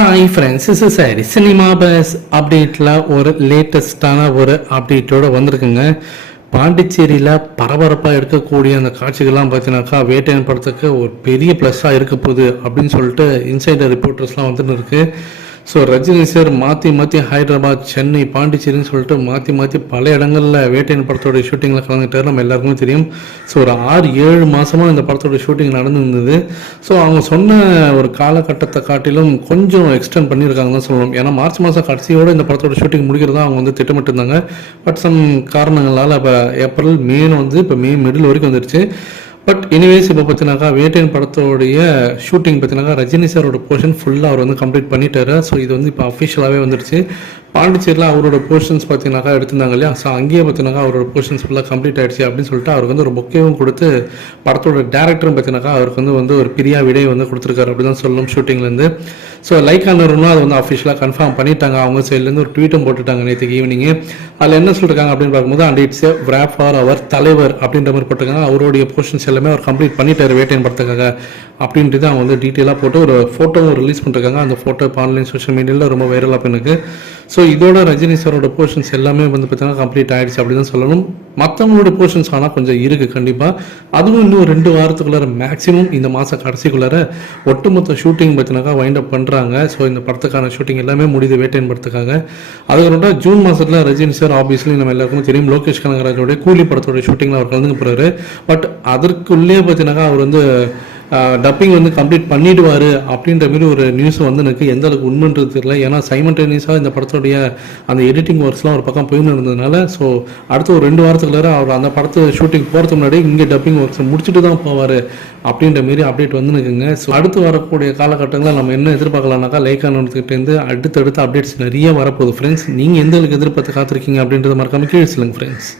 Hi friends இஸ் சரி cinema buzz அப்டேட்டில் ஒரு லேட்டஸ்டான ஒரு அப்டேட்டோடு வந்திருக்குங்க. பாண்டிச்சேரியில் பரபரப்பாக இருக்கக்கூடிய அந்த காட்சிகள்லாம் பார்த்தீங்கன்னாக்கா வேட்டையன் படத்துக்கு ஒரு பெரிய ப்ளஸ்ஸாக இருக்க போகுது அப்படின்னு சொல்லிட்டு இன்சைடர் ரிப்போர்ட்டர்ஸ்லாம் வந்துட்டு இருக்குது ஸோ ரஜினி சார் மாற்றி மாற்றி ஹைதராபாத் சென்னை பாண்டிச்சேரின்னு சொல்லிட்டு மாற்றி மாற்றி பல இடங்களில் வேட்டையின் படத்தோட ஷூட்டிங்கில் கலந்துட்டார் நம்ம எல்லாருக்குமே தெரியும். ஸோ ஒரு ஆறு ஏழு மாதமாக இந்த படத்தோட ஷூட்டிங் நடந்துருந்தது. ஸோ அவங்க சொன்ன ஒரு காலகட்டத்தை காட்டிலும் கொஞ்சம் எக்ஸ்டெண்ட் பண்ணியிருக்காங்க தான் சொல்லணும். ஏன்னா மார்ச் மாதம் கடைசியோட இந்த படத்தோட ஷூட்டிங் முடிக்கிறதா அவங்க வந்து திட்டமிட்டிருந்தாங்க பட் சம் காரணங்களால் இப்போ ஏப்ரல் மேன்னு வந்து இப்போ மே மிடில் வரைக்கும் வந்துருச்சு. பட் எனிவேஸ் இப்போ பார்த்தீங்கன்னாக்கா வேட்டையன் படத்தோடைய ஷூட்டிங் பார்த்தீங்கன்னாக்கா ரஜினி சாரோட போர்ஷன் ஃபுல்லாக அவர் வந்து கம்ப்ளீட் பண்ணிட்டாரு. ஸோ இது வந்து இப்போ அஃபிஷியலாகவே வந்துடுச்சு பாண்டிச்சேரியில் அவரோட போர்ஷன்ஸ் பார்த்தீங்கன்னாக்கா எடுத்திருந்தாங்க இல்லையா? ஸோ அங்கேயே பார்த்தீங்கன்னாக்கா அவரோட போர்ஷன்ஸ் ஃபுல்லாக கம்ப்ளீட் ஆயிடுச்சு அப்படின்னு சொல்லிட்டு அவருக்கு வந்து ஒரு பொக்கேவும் கொடுத்து படத்தோட டேரக்டரும் பார்த்தீங்கன்னாக்கா அவருக்கு வந்து வந்து ஒரு பிரியா விடை வந்து கொடுத்துருக்காரு. அப்படி தான் சொல்லணும் ஷூட்டிங்லேருந்து ஸோ லைக் ஆனவர்களும் அது வந்து அஃபிஷியலாக கன்ஃபார்ம் பண்ணிட்டாங்க. அவங்க சைட்லேருந்து ஒரு ட்வீட்டும் போட்டுட்டாங்க நேற்றுக்கு ஈவினிங்கு அதில் என்ன சொல்லிருக்காங்க அப்படின்னு பார்க்கும்போது and it's a rap for our தலைவர் அப்படின்ற மாதிரி போட்டிருக்காங்க. அவருடைய போர்ஷன்ஸ் எல்லாமே அவர் கம்ப்ளீட் பண்ணிட்டார் வேட்டையன் படத்துக்காக அப்படின்ட்டு அவங்க வந்து டீட்டெயிலாக போட்டு ஒரு ஃபோட்டோவும் ரிலீஸ் பண்ணிருக்காங்க. அந்த ஃபோட்டோ இப்போ ஆன்லைன் சோஷியல் மீடியாவில் ரொம்ப வைரலாக எனக்கு ஸோ இதோட ரஜினி சாரோட போர்ஷன்ஸ் எல்லாமே வந்து பார்த்தீங்கன்னா கம்ப்ளீட் ஆயிடுச்சு அப்படி தான் சொல்லணும். மற்றவங்களோட போர்ஷன்ஸ் ஆனால் கொஞ்சம் இருக்குது கண்டிப்பாக அதுவும் இன்னும் ரெண்டு வாரத்துக்குள்ளார மேக்ஸிமம் இந்த மாதம் கடைசிக்குள்ளார ஒட்டுமொத்த ஷூட்டிங் பார்த்தீங்கன்னாக்கா வைண்ட் அப் பண்ணுறாங்க ஸோ இந்த படத்துக்கான ஷூட்டிங் எல்லாமே முடிது வேட்டையின் படத்துக்காக அதுக்கப்புறம் ஜூன் மாதத்தில் ரஜினி சார் ஆப்வியஸ்லி நம்ம எல்லாருக்கும் தெரியும். லோகேஷ் கனகராஜோட கூலி படத்தோட ஷூட்டிங்கில் அவர் கலந்துக்க போகிறாரு பட் அதற்குள்ளேயே பார்த்தீங்கன்னாக்கா அவர் வந்து டப்பிங் வந்து கம்ப்ளீட் பண்ணிடுவார் அப்படின்ற மாதிரி ஒரு நியூஸ் வந்து எனக்கு எந்த அளவுக்கு உண்மைன்றது தெரியல. ஏன்னா சைமண்டேனியஸாக இந்த படத்துடைய அந்த எடிட்டிங் ஒர்க்ஸ்லாம் ஒரு பக்கம் போயின்னு இருந்ததுனால ஸோ அடுத்த ஒரு ரெண்டு வாரத்துக்குள்ளார அவர் அந்த படத்தை ஷூட்டிங் போகிறதுக்கு முன்னாடி இங்கே டப்பிங் ஒர்க்ஸ் முடிச்சுட்டு தான் போவார் அப்படின்ற மாரி அப்டேட் வந்துனுக்குங்க ஸோ அடுத்து வரக்கூடிய காலகட்டங்களில் நம்ம என்ன எதிர்பார்க்கலாம்னாக்கா லைக்கானத்துக்கிட்டேருந்து அடுத்தடுத்த அப்டேட்ஸ் நிறைய வரப்போகுது. ஃப்ரெண்ட்ஸ் நீங்கள் எந்த அளவுக்கு எதிர்பார்த்து காத்திருக்கீங்க அப்படின்றத மறக்காமல் கீழே சொல்லுங்கள் ஃப்ரெண்ட்ஸ்